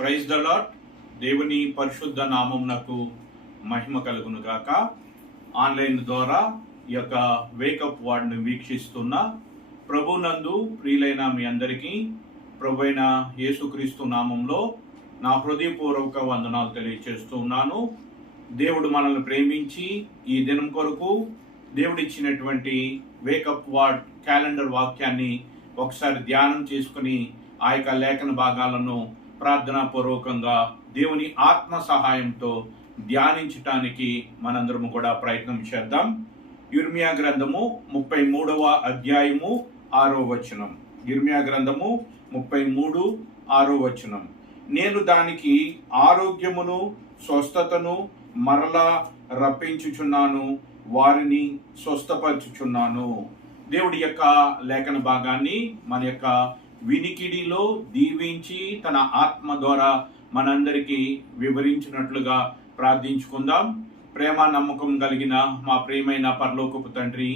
Praise the lord. దేవుని పరిశుద్ధ నామమునకు మహిమ కలుగును గాక. ఆన్లైన్ ద్వారా ఈ యొక్క వేకప్ వార్డ్ని వీక్షిస్తున్న ప్రభునందు ప్రియులైన మీ అందరికీ ప్రభు అయిన యేసుక్రీస్తు నామంలో నా హృదయపూర్వక వందనాలు తెలియజేస్తూ ఉన్నాను. దేవుడు మనల్ని ప్రేమించి ఈ దినం కొరకు దేవుడిచ్చినటువంటి వేకప్ వార్డ్ క్యాలెండర్ వాక్యాన్ని ఒకసారి ధ్యానం చేసుకుని ఆ యొక్క లేఖన భాగాలను ప్రార్థనాపూర్వకంగా దేవుని ఆత్మ సహాయంతో ధ్యానించటానికి మనందరము కూడా ప్రయత్నం చేద్దాం. యిర్మీయా గ్రంథము 33వ అధ్యాయము 6వ వచనం. యిర్మీయా గ్రంథము 33:6వ వచనం. నేను దానికి ఆరోగ్యమును స్వస్థతను మరలా రప్పించుచున్నాను, వారిని స్వస్థపరచుచున్నాను. దేవుడి యొక్క లేఖన భాగాన్ని మన యొక్క వినికిడిలో దీవించి తన ఆత్మ ద్వారా మనందరికీ వివరించినట్లుగా ప్రార్థించుకుందాం. ప్రేమ నమ్మకం కలిగిన మా ప్రియమైన పరలోకపు తండ్రి,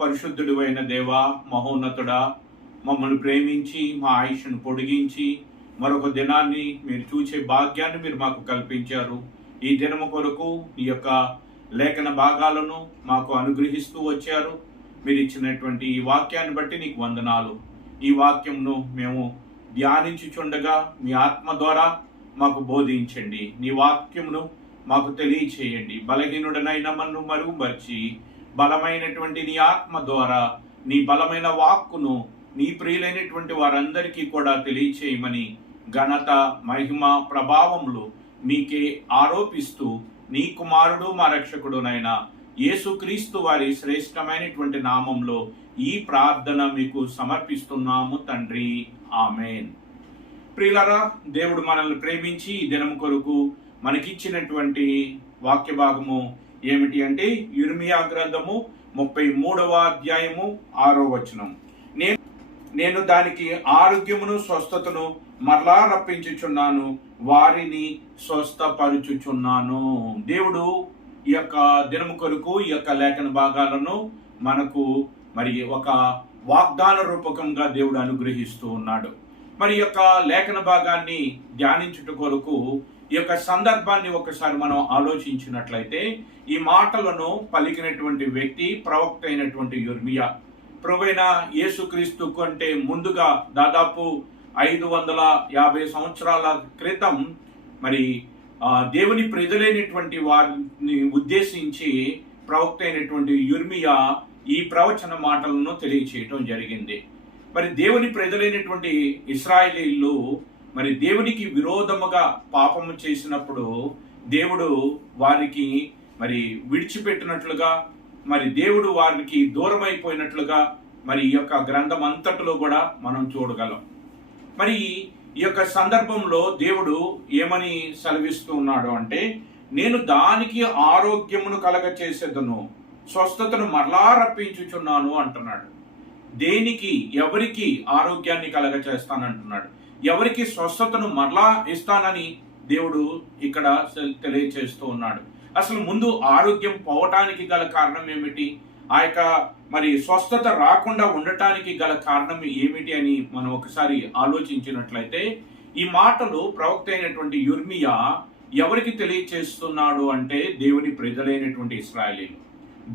పరిశుద్ధుడు అయిన దేవ, మహోన్నతుడా, మమ్మల్ని ప్రేమించి మా ఆయుష్ను పొడిగించి మరొక దినాన్ని మీరు చూసే భాగ్యాన్ని మీరు మాకు కల్పించారు. ఈ దినము కొరకు ఈ యొక్క లేఖన భాగాలను మాకు అనుగ్రహిస్తూ వచ్చారు. మీరు ఇచ్చినటువంటి ఈ వాక్యాన్ని బట్టి నీకు వందనాలు. ఈ వాక్యంను మేము ధ్యానించుచుండగా మీ ఆత్మ ద్వారా మాకు బోధించండి. నీ వాక్యమును మాకు తెలియచేయండి. బలహీనుడనైన మన్ను మరుగుపరిచి బలమైనటువంటి నీ ఆత్మ ద్వారా నీ బలమైన వాక్కును నీ ప్రియులైనటువంటి వారందరికీ కూడా తెలియచేయమని ఘనత, మహిమ, ప్రభావములు మీకే ఆరోపిస్తూ నీ కుమారుడు మా రక్షకుడునైన యేసుక్రీస్తు వారి శ్రేష్టమైనటువంటి నామంలో ఈ ప్రార్థన మీకు సమర్పిస్తున్నాము తండ్రి, ఆమెన్. ప్రియులారా, దేవుడు మనల్ని ప్రేమించి ఈ దినం కొరకు మనకిచ్చినటువంటి వాక్య భాగము ఏమిటి అంటే యిర్మీయా గ్రంథము 33వ అధ్యాయము 6వ వచనం. నేను దానికి ఆరోగ్యమును స్వస్థతను మరలా రప్పించుచున్నాను, వారిని స్వస్థపరుచుచున్నాను. దేవుడు ఈ యొక్క దినము కొరకు ఈ యొక్క లేఖన భాగాలను మనకు మరి ఒక వాగ్దాన రూపకంగా దేవుడు అనుగ్రహిస్తూ ఉన్నాడు. మరి ఈ యొక్క లేఖన భాగాన్ని ధ్యానించుట కొరకు ఈ యొక్క సందర్భాన్ని ఒకసారి మనం ఆలోచించినట్లయితే ఈ మాటలను పలికినటువంటి వ్యక్తి ప్రవక్త అయినటువంటి యిర్మీయా. ప్రభువైన యేసుక్రీస్తు కంటే ముందుగా దాదాపు 550 సంవత్సరాల క్రితం మరి దేవుని ప్రజలైనటువంటి వారిని ఉద్దేశించి ప్రవక్త అయినటువంటి యిర్మీయా ఈ ప్రవచన మాటలను తెలియచేయటం జరిగింది. మరి దేవుని ప్రజలైనటువంటి ఇశ్రాయేలీయులు మరి దేవునికి విరోధముగా పాపము చేసినప్పుడు దేవుడు వారికి మరి విడిచిపెట్టినట్లుగా, మరి దేవుడు వారికి దూరమైపోయినట్లుగా మరి ఈ యొక్క గ్రంథం అంతటిలో కూడా మనం చూడగలం. మరి ఈ యొక్క సందర్భంలో దేవుడు ఏమని సెలవిస్తూ ఉన్నాడు అంటే, నేను దానికి ఆరోగ్యమును కలగచేసేదను, స్వస్థతను మరలా రప్పించుచున్నాను అంటున్నాడు. దేనికి, ఎవరికి ఆరోగ్యాన్ని కలగచేస్తానంటున్నాడు, ఎవరికి స్వస్థతను మరలా ఇస్తానని దేవుడు ఇక్కడ తెలియచేస్తూ ఉన్నాడు. అసలు ముందు ఆరోగ్యం పోవటానికి గల కారణం ఏమిటి, ఆ యొక్క మరి స్వస్థత రాకుండా ఉండటానికి గల కారణం ఏమిటి అని మనం ఒకసారి ఆలోచించినట్లయితే ఈ మాటలు ప్రవక్త అయినటువంటి యిర్మీయా ఎవరికి తెలియచేస్తున్నాడు అంటే దేవుని ప్రజలైనటువంటి ఇశ్రాయేలీయులు.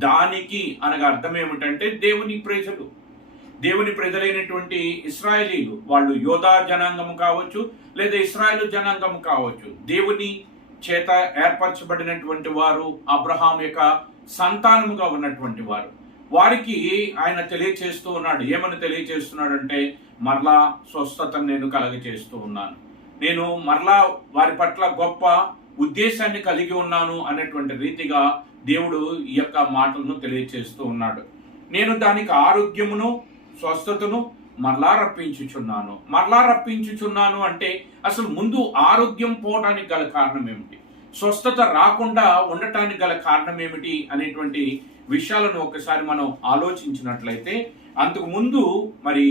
దానికి అనగా అర్థం ఏమిటంటే దేవుని ప్రజలు, దేవుని ప్రజలైనటువంటి ఇశ్రాయేలీయులు, వాళ్ళు యోధా జనాంగము కావచ్చు లేదా ఇశ్రాయేలు జనాంగము కావచ్చు, దేవుని చేత ఏర్పరచబడినటువంటి వారు, అబ్రహాం యొక్క సంతానముగా ఉన్నటువంటి వారు. వారికి ఆయన తెలియచేస్తూ ఉన్నాడు. ఏమని తెలియచేస్తున్నాడు అంటే, మరలా స్వస్థతను నేను కలగచేస్తూ ఉన్నాను, నేను మరలా వారి పట్ల గొప్ప ఉద్దేశాన్ని కలిగి ఉన్నాను అనేటువంటి రీతిగా దేవుడు ఈ యొక్క మాటలను తెలియచేస్తూ ఉన్నాడు. నేను దానికి ఆరోగ్యమును స్వస్థతను మరలా రప్పించుచున్నాను. మరలా రప్పించుచున్నాను అంటే అసలు ముందు ఆరోగ్యం పోవడానికి గల కారణం ఏమిటి, స్వస్థత రాకుండా ఉండటానికి గల కారణం ఏమిటి అనేటువంటి విషయాలను ఒకసారి మనం ఆలోచించినట్లయితే, అంతకు ముందు మరి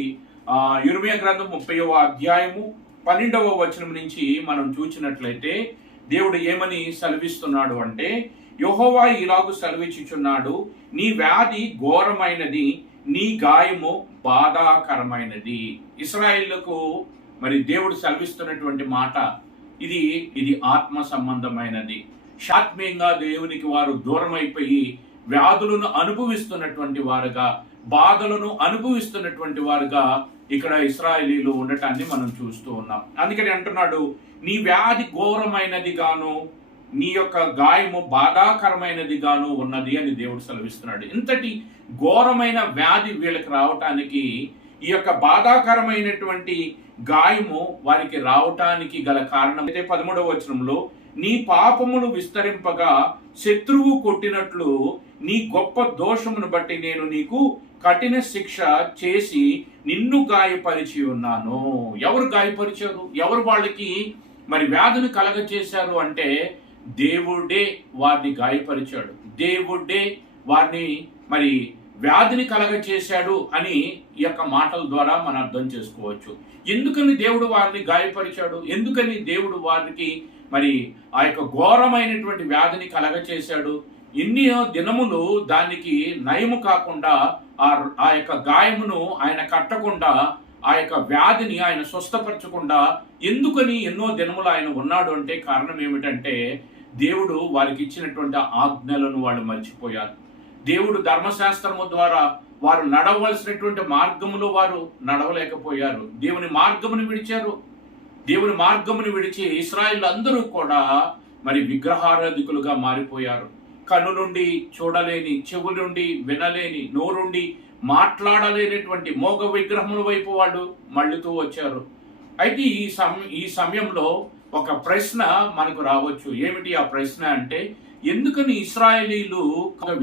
యిర్మీయా గ్రంథం 30వ అధ్యాయము 12వ వచనం నుంచి మనం చూసినట్లయితే దేవుడు ఏమని సెలవిస్తున్నాడు అంటే, యెహోవా ఇలాగు సెలవిచ్చుచున్నాడు, నీ వ్యాధి ఘోరమైనది, నీ గాయము బాధాకరమైనది. ఇశ్రాయేలుకు మరి దేవుడు సెలవిస్తున్నటువంటి మాట, ఇది ఆత్మ సంబంధమైనది. ఆత్మీయంగా దేవునికి వారు దూరం అయిపోయి వ్యాధులను అనుభవిస్తున్నటువంటి వారుగా, బాధలను అనుభవిస్తున్నటువంటి వారుగా ఇక్కడ ఇశ్రాయేలీలు ఉండటాన్ని మనం చూస్తూ ఉన్నాం. అందుకని అంటున్నాడు, నీ వ్యాధి ఘోరమైనది గాను, నీ యొక్క గాయము బాధాకరమైనది గాను ఉన్నది అని దేవుడు సెలవిస్తున్నాడు. ఇంతటి ఘోరమైన వ్యాధి వీళ్ళకి రావటానికి, ఈ యొక్క బాధాకరమైనటువంటి గాయము వారికి రావటానికి గల కారణం అయితే 13వ వచనంలో, నీ పాపములు విస్తరింపగా శత్రువు కొట్టినట్లు నీ గొప్ప దోషమును బట్టి నేను నీకు కఠిన శిక్ష చేసి నిన్ను గాయపరిచి ఉన్నాను. ఎవరు గాయపరిచారు? ఎవరు వాళ్ళకి మరి వ్యాధిని కలగచేశారు అంటే దేవుడే వారిని గాయపరిచాడు. దేవుడే వారిని మరి వ్యాధిని కలగచేశాడు అని ఈ యొక్క మాటల ద్వారా మనం అర్థం చేసుకోవచ్చు. ఎందుకని దేవుడు వారిని గాయపరిచాడు? ఎందుకని దేవుడు వారికి మరి ఆ యొక్క ఘోరమైనటువంటి వ్యాధిని కలగచేశాడు? ఎన్ని దినములు దానికి నయము కాకుండా ఆ యొక్క గాయమును ఆయన కట్టకుండా, ఆ యొక్క వ్యాధిని ఆయన స్వస్థపరచకుండా ఎందుకని ఎన్నో దినములు ఆయన ఉన్నాడు అంటే కారణం ఏమిటంటే దేవుడు వారికి ఇచ్చినటువంటి ఆజ్ఞలను వాళ్ళు మర్చిపోయారు. దేవుడు ధర్మశాస్త్రము ద్వారా వారు నడవలసినటువంటి మార్గములో వారు నడవలేకపోయారు. దేవుని మార్గమును విడిచారు. దేవుని మార్గమును విడిచి ఇశ్రాయేలు అందరూ కూడా మరి విగ్రహారాధికులుగా మారిపోయారు. కన్ను నుండి చూడలేని, చెవు నుండి వినలేని, నోరుండి మాట్లాడలేనటువంటి మోగ విగ్రహముల వైపు వాళ్ళు మళ్ళుతూ వచ్చారు. అయితే ఈ సమయంలో ఒక ప్రశ్న మనకు రావచ్చు. ఏమిటి ఆ ప్రశ్న అంటే, ఎందుకని ఇశ్రాయేలీలు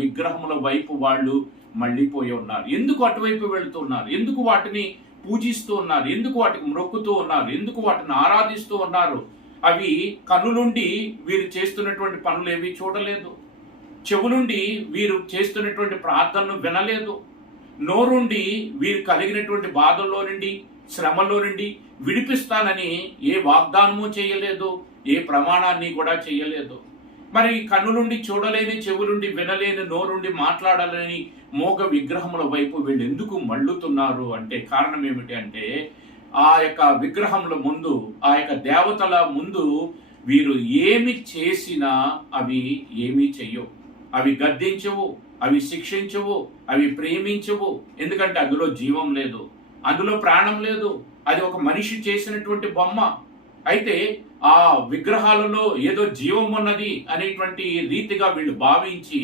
విగ్రహముల వైపు వాళ్ళు మళ్ళీపోయి ఉన్నారు? ఎందుకు అటువైపు వెళుతున్నారు? ఎందుకు వాటిని పూజిస్తూ ఉన్నారు? ఎందుకు వాటికి మ్రొక్కుతూ ఉన్నారు? ఎందుకు వాటిని ఆరాధిస్తూ ఉన్నారు? అవి కన్నులుండి వీరు చేస్తున్నటువంటి పనులు ఏవి చూడలేదు. చెవులుండి వీరు చేస్తున్నటువంటి ప్రార్థనలు వినలేదు. నోరుండి వీరు కలిగినటువంటి బాధల్లో నుండి, శ్రమలో నుండి విడిపిస్తానని ఏ వాగ్దానము చేయలేదు, ఏ ప్రమాణాన్ని కూడా చేయలేదు. మరి కన్నులుండి చూడలేని, చెవులుండి వినలేని, నోరుండి మాట్లాడలేని మోగ విగ్రహముల వైపు వీళ్ళు ఎందుకు మళ్ళుతున్నారు అంటే కారణం ఏమిటి అంటే, ఆ యొక్క విగ్రహముల ముందు, ఆ యొక్క దేవతల ముందు వీరు ఏమి చేసినా అవి ఏమీ చెయ్యవు. అవి గద్దించవు, అవి శిక్షించవు, అవి ప్రేమించవు. ఎందుకంటే అందులో జీవం లేదు, అందులో ప్రాణం లేదు. అది ఒక మనిషి చేసినటువంటి బొమ్మ. అయితే ఆ విగ్రహాలలో ఏదో జీవం ఉన్నది అనేటువంటి రీతిగా వీళ్ళు భావించి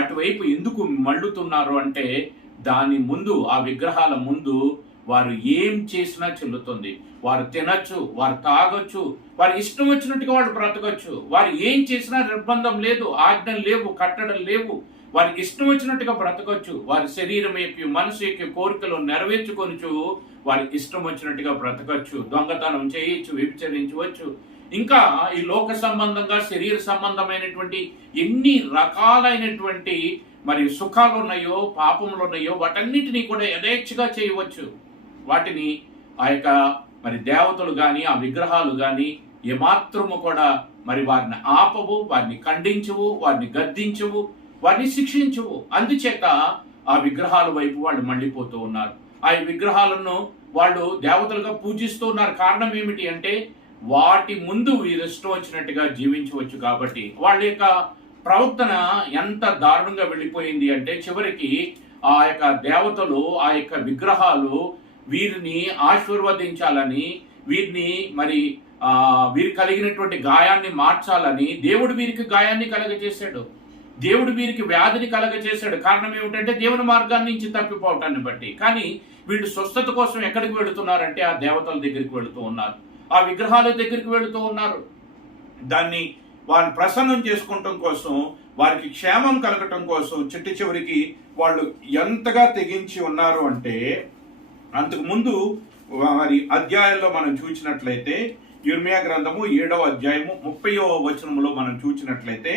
అటువైపు ఎందుకు మళ్ళుతున్నారు అంటే, దాని ముందు, ఆ విగ్రహాల ముందు వారు ఏం చేసినా చెల్లుతుంది. వారు తినచ్చు, వారు తాగొచ్చు, వారి ఇష్టం వచ్చినట్టుగా వాళ్ళు బ్రతకచ్చు. వారు ఏం చేసినా నిర్బంధం లేదు, ఆజ్ఞలు లేవు, కట్టడం లేవు. వారికి ఇష్టం వచ్చినట్టుగా బ్రతకచ్చు. వారి శరీరం యొక్క, మనసు యొక్క కోరికలు నెరవేర్చుకొనుచు వారికి ఇష్టం వచ్చినట్టుగా బ్రతకచ్చు. దొంగతనం చేయొచ్చు, వ్యభిచరించవచ్చు. ఇంకా ఈ లోక సంబంధంగా, శరీర సంబంధమైనటువంటి ఎన్ని రకాలైనటువంటి మరి సుఖాలు ఉన్నాయో, పాపములు ఉన్నాయో, వాటన్నిటినీ కూడా యథేచ్ఛగా చేయవచ్చు. వాటిని ఆ యొక్క మరి దేవతలు కానీ, ఆ విగ్రహాలు కానీ ఏమాత్రము కూడా మరి వారిని ఆపవు, వారిని ఖండించవు, వారిని గద్దించవు, వారిని శిక్షించవు. అందుచేత ఆ విగ్రహాల వైపు వాళ్ళు మళ్ళీపోతూ ఉన్నారు. ఆ విగ్రహాలను వాళ్ళు దేవతలుగా పూజిస్తూ ఉన్నారు. కారణం ఏమిటి అంటే, వాటి ముందు వీరు ఇష్టం వచ్చినట్టుగా జీవించవచ్చు కాబట్టి. వాళ్ళ యొక్క ప్రవర్తన ఎంత దారుణంగా వెళ్ళిపోయింది అంటే, చివరికి ఆ యొక్క దేవతలు, ఆ యొక్క విగ్రహాలు వీరిని ఆశీర్వదించాలని, వీరిని మరి వీరు కలిగినటువంటి గాయాన్ని మార్చాలని దేవుడు వీరికి గాయాన్ని కలగజేశాడు. దేవుడు వీరికి వ్యాధిని కలగజేశాడు. కారణం ఏమిటంటే దేవుని మార్గాన్ని నుంచి తప్పిపోవటాన్ని బట్టి. కానీ వీళ్ళు స్వస్థత కోసం ఎక్కడికి వెళుతున్నారంటే ఆ దేవతల దగ్గరికి వెళుతూ ఉన్నారు, ఆ విగ్రహాల దగ్గరికి వెళుతూ ఉన్నారు. దాన్ని వారిని ప్రసన్నం చేసుకోవటం కోసం, వారికి క్షేమం కలగటం కోసం చిట్ట చివరికి వాళ్ళు ఎంతగా తెగించి ఉన్నారు అంటే, అంతకు ముందు వారి అధ్యాయంలో మనం చూసినట్లయితే యిర్మీయా గ్రంథము 7వ అధ్యాయము 30వ వచనములో మనం చూసినట్లయితే,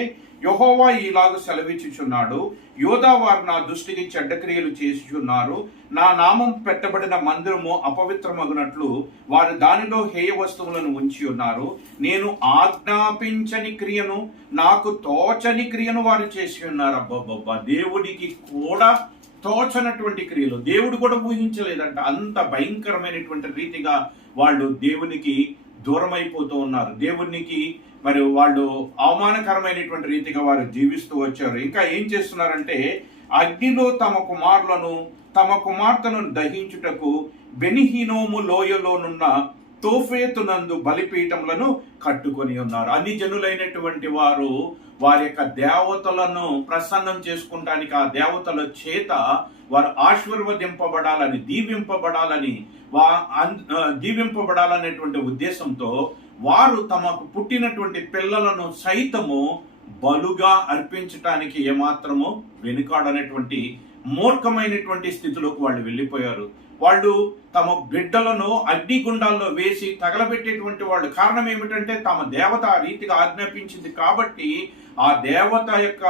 యెహోవా ఈలాగ సెలవిచ్చుచున్నాడు, యోధా వారు నా దృష్టికి చెడ్డ క్రియలు చేసిచున్నారు. నా నామం పెట్టబడిన మందిరము అపవిత్రమగునట్లు వారు దానిలో హేయ వస్తువులను ఉంచి ఉన్నారు. నేను ఆజ్ఞాపించని క్రియను, నాకు తోచని క్రియను వారు చేసి ఉన్నారు. అబ్బబ్బబ్బా, దేవుడికి కూడా తోచనటువంటి క్రియలు, దేవుడు కూడా ఊహించలేదంట. అంత భయంకరమైనటువంటి రీతిగా వాళ్ళు దేవునికి దూరం అయిపోతూ ఉన్నారు. దేవునికి మరి వాళ్ళు అవమానకరమైనటువంటి రీతిగా వారు జీవిస్తూ వచ్చారు. ఇంకా ఏం చేస్తున్నారంటే అగ్నిలో తమ కుమార్తెను దహించుటకు బెనిహీనోము లోయలోనున్న తోఫేతునందు బలిపీఠములను కట్టుకొని ఉన్నారు. అన్ని జనులైనటువంటి వారు వారి యొక్క దేవతలను ప్రసన్నం చేసుకుంటానికి ఆ దేవతల చేత వారు ఆశీర్వదింపబడాలని, దీవింపబడాలనేటువంటి ఉద్దేశంతో వారు తమకు పుట్టినటువంటి పిల్లలను సైతము బలుగా అర్పించటానికి ఏమాత్రము వెనుకాడనటువంటి మూర్ఖమైనటువంటి స్థితిలోకి వాళ్ళు వెళ్ళిపోయారు. వాళ్ళు తమ బిడ్డలను అగ్నిగుండాల్లో వేసి తగలబెట్టేటువంటి వాళ్ళు. కారణం ఏమిటంటే తమ దేవత ఆ రీతిగా ఆజ్ఞాపించింది కాబట్టి ఆ దేవత యొక్క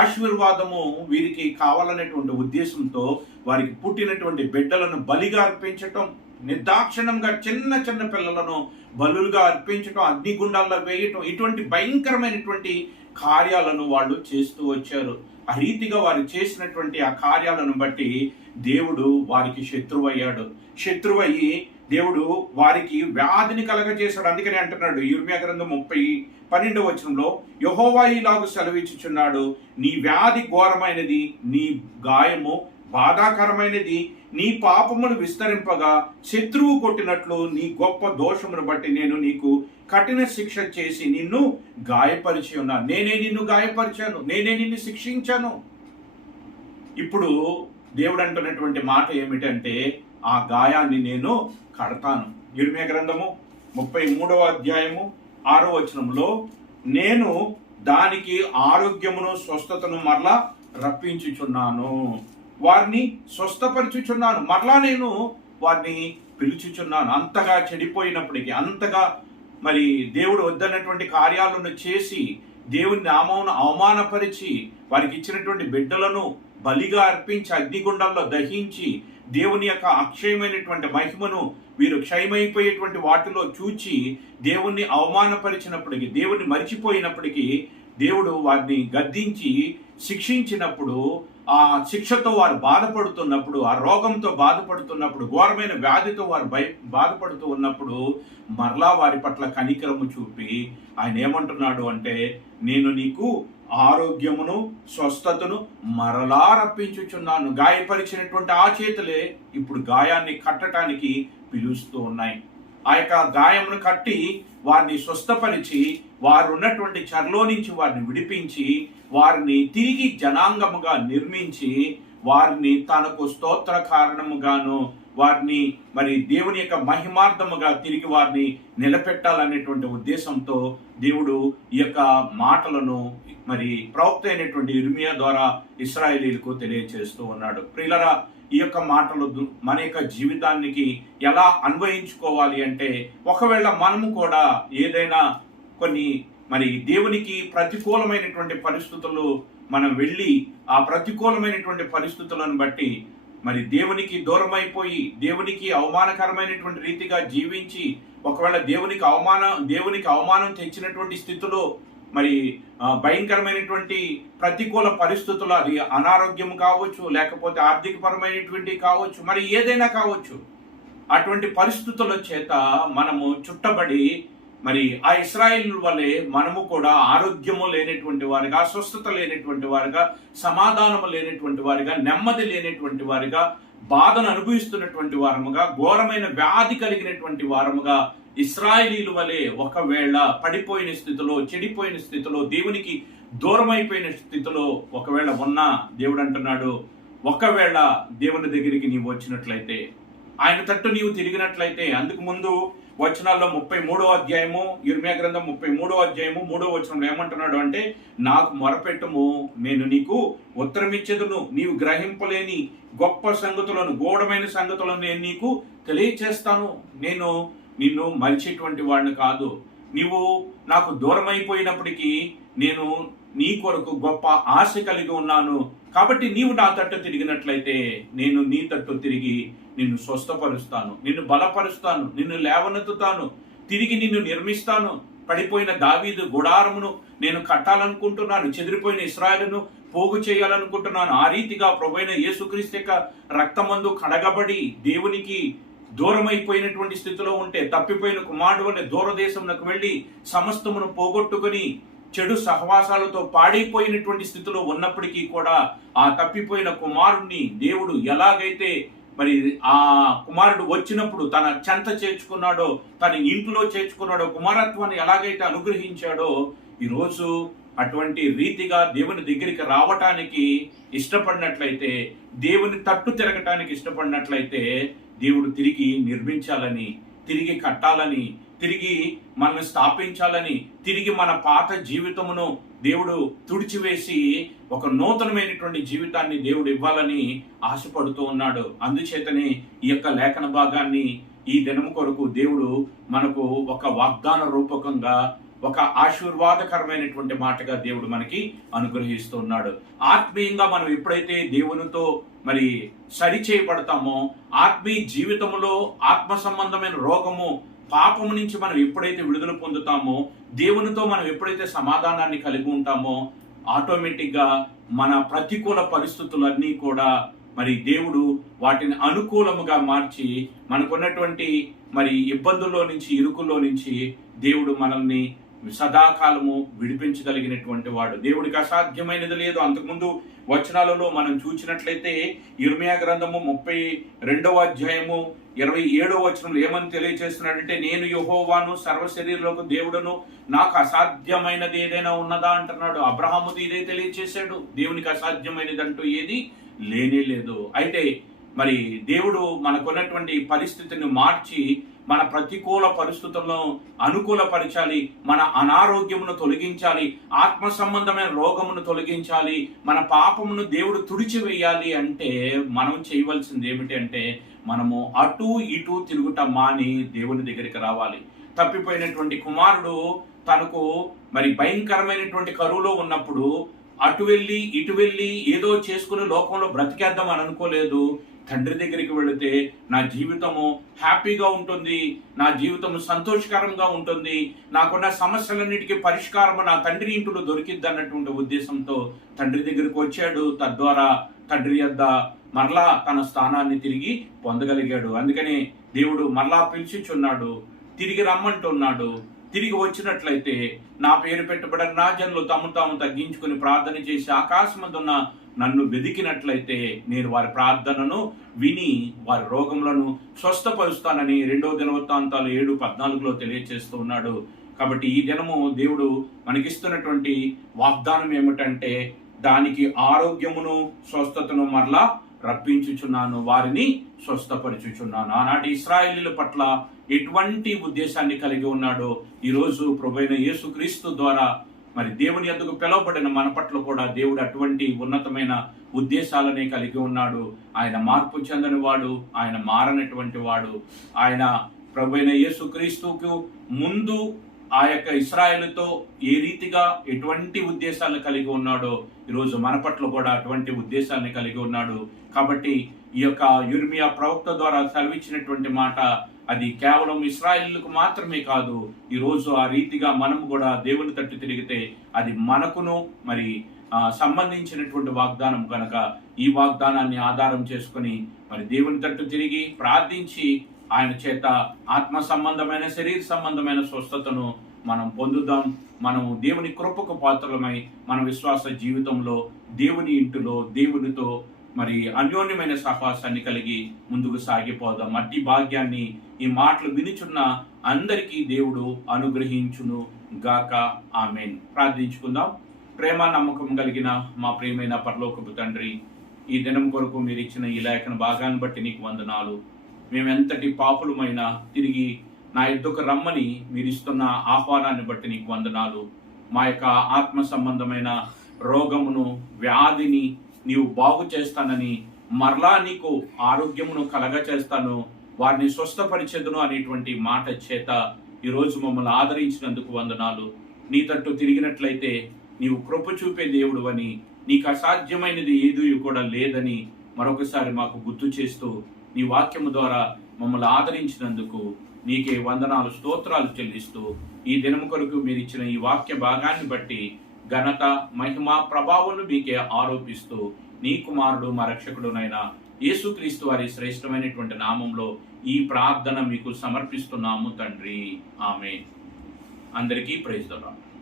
ఆశీర్వాదము వీరికి కావాలనేటువంటి ఉద్దేశంతో వారికి పుట్టినటువంటి బిడ్డలను బలిగా అర్పించటం, నిర్దాక్షిణంగా చిన్న చిన్న పిల్లలను బలులుగా అర్పించటం, అగ్నిగుండాల్లో వేయటం, ఇటువంటి భయంకరమైనటువంటి కార్యాలను వాళ్ళు చేస్తూ వచ్చారు. ఆ రీతిగా వారు చేసినటువంటి ఆ కార్యాలను బట్టి దేవుడు వారికి శత్రువయ్యి దేవుడు వారికి వ్యాధిని కలగజేశాడు. అందుకని అంటున్నాడు ఇర్మియా గ్రంథం 30:12 యెహోవా ఇలాగు సెలవిచ్చుచున్నాడు, నీ వ్యాధి ఘోరమైనది, నీ గాయము బాధాకరమైనది, నీ పాపములు విస్తరింపగా శత్రువు కొట్టినట్లు నీ గొప్ప దోషమును బట్టి నేను నీకు కఠిన శిక్ష చేసి నిన్ను గాయపరిచి ఉన్నాను. నేనే నిన్ను గాయపరిచాను, నేనే నిన్ను శిక్షించాను. ఇప్పుడు దేవుడు అంటున్నటువంటి మాట ఏమిటంటే ఆ గాయాన్ని నేను కడతాను. ఇర్మియా గ్రంథము 33:6 నేను దానికి ఆరోగ్యమును స్వస్థతను మరలా రప్పించుచున్నాను, వారిని స్వస్థపరచుచున్నాను, మరలా నేను వారిని పిలుచుచున్నాను. అంతగా చెడిపోయినప్పటికీ, అంతగా మరి దేవుడు వద్దన్నటువంటి కార్యాలను చేసి దేవుని నామమును అవమానపరిచి వారికి ఇచ్చినటువంటి బిడ్డలను బలిగా అర్పించి అగ్నిగుండంలో దహించి దేవుని యొక్క అక్షయమైనటువంటి మహిమను వీరు క్షయమైపోయేటువంటి వాటిలో చూచి దేవుణ్ణి అవమానపరిచినప్పటికీ, దేవుణ్ణి మరిచిపోయినప్పటికీ దేవుడు వారిని గద్దించి శిక్షించినప్పుడు, ఆ శిక్షతో వారు బాధపడుతున్నప్పుడు, ఆ రోగంతో బాధపడుతున్నప్పుడు, ఘోరమైన వ్యాధితో వారు బాధపడుతూ ఉన్నప్పుడు మరలా వారి పట్ల కనికరము చూపి ఆయన ఏమంటున్నాడు అంటే నేను నీకు ఆరోగ్యమును స్వస్థతను మరలా రప్పించుచున్నాను. గాయపరిచినటువంటి ఆ చేతులే ఇప్పుడు గాయాన్ని కట్టడానికి పిలుస్తూ ఉన్నాయి. ఆ యొక్క గాయమును కట్టి వారిని స్వస్థపరిచి వారు ఉన్నటువంటి చెరలో నుంచి వారిని విడిపించి వారిని తిరిగి జనాంగముగా నిర్మించి వారిని తనకు స్తోత్ర కారణముగాను వారిని మరి దేవుని యొక్క మహిమార్థముగా తిరిగి వారిని నిలబెట్టాలనేటువంటి ఉద్దేశంతో దేవుడు ఈ యొక్క మాటలను మరి ప్రవక్త అయినటువంటి ఇర్మియా ద్వారా ఇశ్రాయేలీయులకు తెలియచేస్తూ ఉన్నాడు. ప్రియులరా, ఈ యొక్క మాటలు మన యొక్క జీవితానికి ఎలా అన్వయించుకోవాలి అంటే, ఒకవేళ మనము కూడా ఏదైనా కొన్ని మరి దేవునికి ప్రతికూలమైనటువంటి పరిస్థితులు మనం వెళ్ళి ఆ ప్రతికూలమైనటువంటి పరిస్థితులను బట్టి మరి దేవునికి దూరం అయిపోయి దేవునికి అవమానకరమైనటువంటి రీతిగా జీవించి ఒకవేళ దేవునికి అవమానం తెచ్చినటువంటి స్థితిలో మరి భయంకరమైనటువంటి ప్రతికూల పరిస్థితులు, అది అనారోగ్యం కావచ్చు, లేకపోతే ఆర్థికపరమైనటువంటి కావచ్చు, మరి ఏదైనా కావచ్చు, అటువంటి పరిస్థితుల చేత మనము చుట్టబడి మరి ఆ ఇశ్రాయేలు వలె మనము కూడా ఆరోగ్యము లేనటువంటి వారిగా, స్వస్థత లేనటువంటి వారిగా, సమాధానము లేనటువంటి వారిగా, నెమ్మది లేనటువంటి వారిగా, బాధను అనుభవిస్తున్నటువంటి వారముగా, ఘోరమైన వ్యాధి కలిగినటువంటి వారముగా ఇశ్రాయేలీయుల వలె ఒకవేళ పడిపోయిన స్థితిలో, చెడిపోయిన స్థితిలో, దేవునికి దూరమైపోయిన స్థితిలో ఒకవేళ ఉన్నా దేవుడు అంటున్నాడు, ఒకవేళ దేవుని దగ్గరికి నీవు వచ్చినట్లయితే, ఆయన తట్టు నీవు తిరిగినట్లయితే, అందుకు ముందు వచనాల్లో 33 ఇర్మియా గ్రంథం 33 ఏమంటున్నాడు అంటే, నాకు మొరపెట్టుము, నేను నీకు ఉత్తరమిచ్చేదును, నీవు గ్రహింపలేని గొప్ప సంగతులను, గూఢమైన సంగతులను నేను నీకు తెలియచేస్తాను. నేను నిన్ను మరిచేటువంటి వాడిని కాదు. నీవు నాకు దూరం అయిపోయినప్పటికీ నేను నీ కొరకు గొప్ప ఆశ కలిగి ఉన్నాను. కాబట్టి నీవు నా తట్టు తిరిగినట్లయితే నేను నీ తట్టు తిరిగి నిన్ను స్వస్థపరుస్తాను, నిన్ను బలపరుస్తాను, నిన్ను లేవనెత్తుతాను, తిరిగి నిన్ను నిర్మిస్తాను. పడిపోయిన దావీదు గుడారమును నేను కట్టాలనుకుంటున్నాను, చెదిరిపోయిన ఇశ్రాయేలును పోగు చేయాలనుకుంటున్నాను. ఆ రీతిగా ప్రభువైన యేసుక్రీస్తు యొక్క రక్తమందు కడగబడి దేవునికి దూరమైపోయినటువంటి స్థితిలో ఉంటే, తప్పిపోయిన కుమారుడు వలె దూరదేశమునకు వెళ్ళి సమస్తమును పోగొట్టుకుని చెడు సహవాసాలతో పాడైపోయినటువంటి స్థితిలో ఉన్నప్పటికీ కూడా ఆ తప్పిపోయిన కుమారుణ్ణి దేవుడు ఎలాగైతే మరి ఆ కుమారుడు వచ్చినప్పుడు తన చెంత చేర్చుకున్నాడో, తన ఇంట్లో చేర్చుకున్నాడో, కుమారత్వాన్ని ఎలాగైతే అనుగ్రహించాడో, ఈరోజు అటువంటి రీతిగా దేవుని దగ్గరికి రావటానికి ఇష్టపడినట్లయితే, దేవుని తట్టు తిరగటానికి ఇష్టపడినట్లయితే, దేవుడు తిరిగి నిర్మించాలని, తిరిగి కట్టాలని, తిరిగి మనల్ని స్థాపించాలని, తిరిగి మన పాత జీవితమును దేవుడు తుడిచివేసి ఒక నూతనమైనటువంటి జీవితాన్ని దేవుడు ఇవ్వాలని ఆశపడుతూ ఉన్నాడు. అందుచేతనే ఈ యొక్క లేఖన భాగాన్ని ఈ దినము కొరకు దేవుడు మనకు ఒక వాగ్దాన రూపకంగా, ఒక ఆశీర్వాదకరమైనటువంటి మాటగా దేవుడు మనకి అనుగ్రహిస్తున్నాడు. ఆత్మీయంగా మనం ఎప్పుడైతే దేవునితో మరి సరి చేయబడతామో, ఆత్మీయ జీవితంలో ఆత్మ సంబంధమైన రోగము, పాపము నుంచి మనం ఎప్పుడైతే విడుదల పొందుతామో, దేవునితో మనం ఎప్పుడైతే సమాధానాన్ని కలిగి ఉంటామో, ఆటోమేటిక్గా మన ప్రతికూల పరిస్థితులన్నీ కూడా మరి దేవుడు వాటిని అనుకూలముగా మార్చి మనకున్నటువంటి మరి ఇబ్బందుల్లో నుంచి, ఇరుకుల్లో నుంచి దేవుడు మనల్ని సదాకాలము విడిపించగలిగినటువంటి వాడు. దేవుడికి అసాధ్యమైనది లేదు. అంతకుముందు వచనాలలో మనం చూసినట్లయితే ఇర్మియా గ్రంథము 32వ అధ్యాయము 27వ వచనంలో ఏమని తెలియజేస్తున్నాడంటే, నేను యెహోవాను, సర్వశరీరులకు దేవుడను, నాకు అసాధ్యమైనది ఏదైనా ఉన్నదా అంటున్నాడు. అబ్రహాముది ఇదే తెలియజేశాడు, దేవునికి అసాధ్యమైనది అంటూ ఏది లేనే లేదు. అయితే మరి దేవుడు మనకున్నటువంటి పరిస్థితిని మార్చి మన ప్రతికూల పరిస్థితులను అనుకూలపరచాలి, మన అనారోగ్యమును తొలగించాలి, ఆత్మ సంబంధమైన రోగమును తొలగించాలి, మన పాపమును దేవుడు తుడిచివేయాలి అంటే మనం చేయవలసింది ఏమిటి అంటే, మనము అటు ఇటు తిరుగుట మాని దేవుని దగ్గరికి రావాలి. తప్పిపోయినటువంటి కుమారుడు తనకు మరి భయంకరమైనటువంటి కరువులో ఉన్నప్పుడు అటు వెళ్ళి ఇటు వెళ్ళి ఏదో చేసుకుని లోకంలో బ్రతికేద్దాం అని అనుకోలేదు. తండ్రి దగ్గరికి వెళితే నా జీవితము హ్యాపీగా ఉంటుంది, నా జీవితము సంతోషకరంగా ఉంటుంది, నాకున్న సమస్యలన్నిటికీ పరిష్కారం నా తండ్రి ఇంటిలో దొరికిద్ది అన్నటువంటి ఉద్దేశంతో తండ్రి దగ్గరికి వచ్చాడు. తద్వారా తండ్రి యొద్ద మరలా తన స్థానాన్ని తిరిగి పొందగలిగాడు. అందుకని దేవుడు మరలా పిలిచిచున్నాడు, తిరిగి రమ్మంటున్నాడు. తిరిగి వచ్చినట్లయితే నా పేరు పెట్టబడిన నా జనులు తాము తగ్గించుకుని ప్రార్థన చేసి ఆకాశమందున్న నన్ను వెదికినట్లయితే నేను వారి ప్రార్థనను విని వారి రోగములను స్వస్థపరుస్తానని 2వ దినవృత్తాంతాలు 7:14లో తెలియజేస్తూ ఉన్నాడు. కాబట్టి ఈ దినము దేవుడు మనకిస్తున్నటువంటి వాగ్దానం ఏమిటంటే, దానికి ఆరోగ్యమును స్వస్థతను మరలా రప్పించుచున్నాను, వారిని స్వస్థపరచుచున్నాను. ఆనాటి ఇశ్రాయేలీయుల పట్ల ఎటువంటి ఉద్దేశాన్ని కలిగి ఉన్నాడో ఈరోజు ప్రభువైన యేసుక్రీస్తు ద్వారా మరి దేవుని యొద్దకు పిలువబడిన మన పట్ల కూడా దేవుడు అటువంటి ఉన్నతమైన ఉద్దేశాలనే కలిగి ఉన్నాడు. ఆయన మార్పు చెందని వాడు, ఆయన మారనటువంటి వాడు. ఆయన ప్రభువైన యేసుక్రీస్తుకు ముందు ఆ యొక్క ఇశ్రాయేలుతో ఏ రీతిగా ఎటువంటి ఉద్దేశాలను కలిగి ఉన్నాడో ఈరోజు మన పట్ల కూడా అటువంటి ఉద్దేశాలను కలిగి ఉన్నాడు. కాబట్టి ఈ యొక్క యిర్మీయా ప్రవక్త ద్వారా సెలవిచ్చినటువంటి మాట అది కేవలం ఇశ్రాయేలుకు మాత్రమే కాదు. ఈరోజు ఆ రీతిగా మనం కూడా దేవుని తట్టు తిరిగితే అది మనకును మరి సంబంధించినటువంటి వాగ్దానం కనుక ఈ వాగ్దానాన్ని ఆధారం చేసుకుని మరి దేవుని తట్టు తిరిగి ప్రార్థించి ఆయన చేత ఆత్మ సంబంధమైన, శరీర సంబంధమైన స్వస్థతను మనం పొందుదాం. మనం దేవుని కృపకు పాత్రలమై మన విశ్వాస జీవితంలో దేవుని ఇంటిలో దేవునితో మరి అన్యోన్యమైన సహవాసాన్ని కలిగి ముందుకు సాగిపోదాం. అట్టి భాగ్యాన్ని ఈ మాటలు వినుచున్న అందరికీ దేవుడు అనుగ్రహించును గాక. ఆమేన్. ప్రార్థించుకుందాం. ప్రేమ నమ్మకం కలిగిన మా ప్రియమైన పరలోకపు తండ్రి, ఈ దినం కొరకు మీరు ఇచ్చిన ఈ లేఖన భాగాన్ని బట్టి నీకు వందనాలు. మేమెంతటి పాపులమైనా తిరిగి నా యొద్దకు రమ్మని మీరు ఇస్తున్న ఆహ్వానాన్ని బట్టి నీకు వందనాలు. మా యొక్క ఆత్మ సంబంధమైన రోగమును, వ్యాధిని నీవు బాగు చేస్తానని, మరలా నీకు ఆరోగ్యమును కలగ చేస్తాను, వారిని స్వస్థపరిచెదను అనేటువంటి మాట చేత ఈరోజు మమ్మల్ని ఆదరించినందుకు వందనాలు. నీ తట్టు తిరిగినట్లయితే నీవు కృప చూపే దేవుడు అని, నీకు అసాధ్యమైనది ఏదీ కూడా లేదని మరొకసారి మాకు గుర్తు చేస్తూ నీ వాక్యము ద్వారా మమ్మల్ని ఆదరించినందుకు నీకే వందనాలు, స్తోత్రాలు చెల్లిస్తూ ఈ దినము కొరకు మీరు ఇచ్చిన ఈ వాక్య భాగాన్ని బట్టి ఘనత, మహిమ, ప్రభావం మీకే ఆరోపిస్తూ నీ కుమారుడు మా రక్షకుడునైన యేసుక్రీస్తు వారి శ్రేష్టమైనటువంటి నామంలో ఈ ప్రార్థన మీకు సమర్పిస్తున్నాము తండ్రి. ఆమేన్. అందరికీ ప్రైజ్ ది లార్డ్.